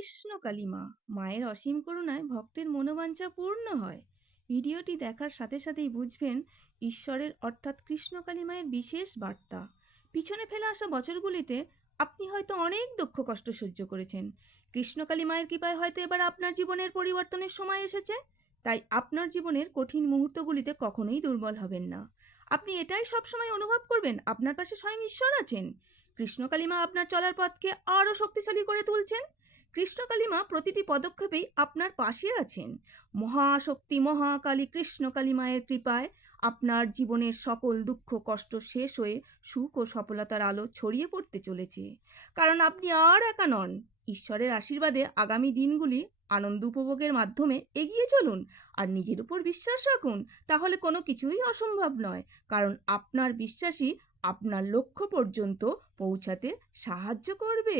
কৃষ্ণ কালিমা। মায়ের অসীম করুণায় ভক্তের মনোবাঞ্ছা পূর্ণ হয়। ভিডিওটি দেখার সাথে সাথেই বুঝবেন ঈশ্বরের অর্থাৎ কৃষ্ণ কালিমায়ের বিশেষ বার্তা। পিছনে ফেলে আসা বছরগুলিতে আপনি হয়তো অনেক দুঃখ কষ্ট সহ্য করেছেন। কৃষ্ণকালী মায়ের কৃপায় হয়তো এবার আপনার জীবনের পরিবর্তনের সময় এসেছে। তাই আপনার জীবনের কঠিন মুহূর্তগুলিতে কখনোই দুর্বল হবেন না। আপনি এটাই সবসময় অনুভব করবেন, আপনার পাশে স্বয়ং ঈশ্বর আছেন। কৃষ্ণকালীমা আপনার চলার পথকে আরও শক্তিশালী করে তুলছেন। কৃষ্ণকালীমা প্রতিটি পদক্ষেপেই আপনার পাশে আছেন। মহাশক্তি মহাকালী কৃষ্ণকালী মায়ের কৃপায় আপনার জীবনের সকল দুঃখ কষ্ট শেষ হয়ে সুখ ও সফলতার আলো ছড়িয়ে পড়তে চলেছে। কারণ আপনি আর একা নন। ঈশ্বরের আশীর্বাদে আগামী দিনগুলি আনন্দ উপভোগের মাধ্যমে এগিয়ে চলুন আর নিজের উপর বিশ্বাস রাখুন। তাহলে কোনো কিছুই অসম্ভব নয়। কারণ আপনার বিশ্বাসই আপনার লক্ষ্য পর্যন্ত পৌঁছাতে সাহায্য করবে।